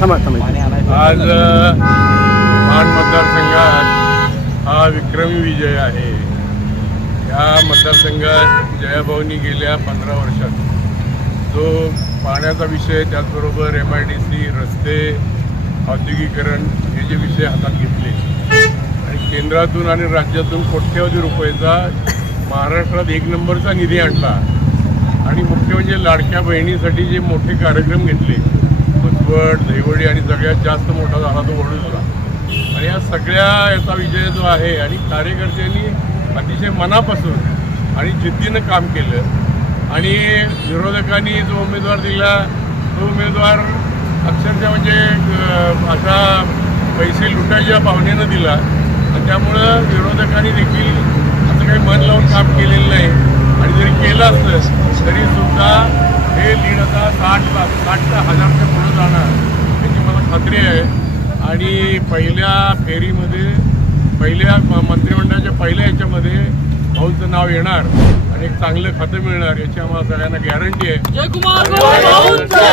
थांबा थांबा आज महान मतदारसंघात हा विक्रमी विजय आहे. या मतदारसंघात जयाभाऊनी गेल्या पंधरा वर्षात जो पाण्याचा विषय त्याचबरोबर एम आय डी सी रस्ते औद्योगिकरण हे जे विषय हातात घेतले. आणि केंद्रातून आणि राज्यातून कोट्यवधी रुपयेचा महाराष्ट्रात एक नंबरचा निधी आणला. आणि मुख्य म्हणजे लाडक्या बहिणीसाठी जे मोठे कार्यक्रम घेतले. बसवड दहिवडी आणि सगळ्यात जास्त मोठा झाला तो वडोदरा. आणि या सगळ्या याचा विजय जो आहे आणि कार्यकर्त्यांनी अतिशय मनापासून आणि जिद्दीनं काम केलं. आणि विरोधकांनी जो उमेदवार दिला तो उमेदवार अक्षरशः म्हणजे असा अशा पैसे लुटायच्या भावनेनं दिला. आणि त्यामुळं विरोधकांनी देखील असं काही मन लावून काम केलेलं नाही. आणि जरी केलं असलं तरी सुद्धा हे लीड आता साठ लाख साठ ते हजारच्या पुढे जाणार याची मला खात्री आहे आणि पहिल्या फेरीमध्ये पहिल्या म- मंत्रिमंडळाच्या पहिल्या याच्यामध्ये भाऊचं! नाव येणार आणि एक चांगलं खातं मिळणार याची आम्हाला सगळ्यांना गॅरंटी आहे जयकुमार गोरे भाऊंचा!